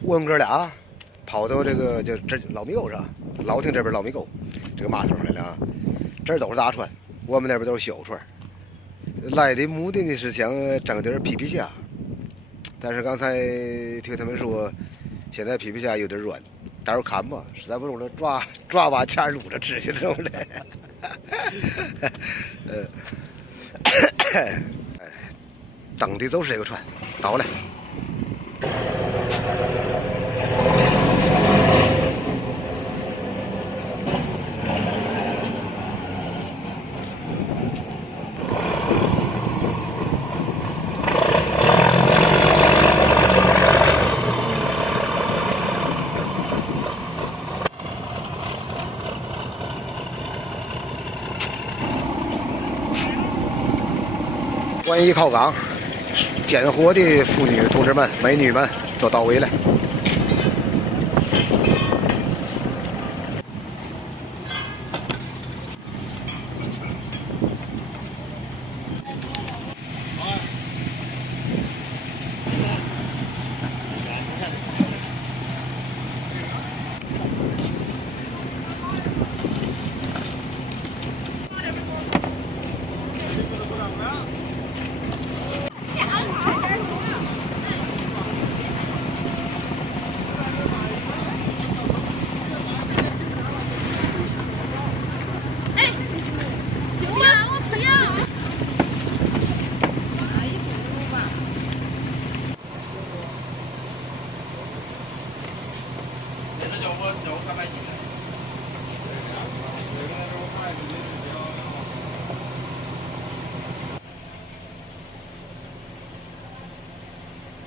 我们哥俩跑到这个这老米沟上，老亭这边老米沟这个码头来了啊。这儿都是大船，我们那边都是小船。来的目的呢是想整点皮皮虾，但是刚才听他们说，现在皮皮虾有点软，待会儿看吧，实在不中了抓把钱卤着吃去中了。等的就是这个船，到了。关一靠港，捡活的妇女同志们、美女们都到位了。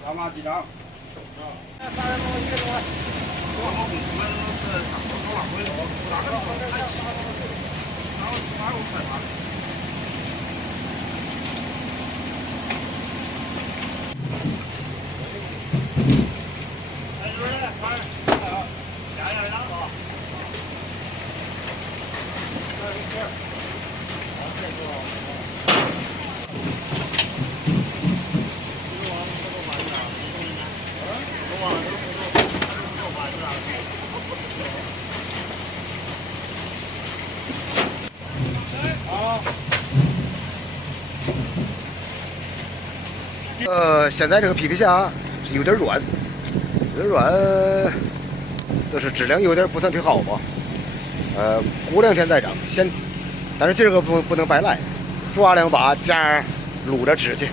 张马几张？现在这个皮皮虾有点软，就是质量有点不算忒好吧。过2天再整，但是今儿个不能白来，抓2把价卤着吃去。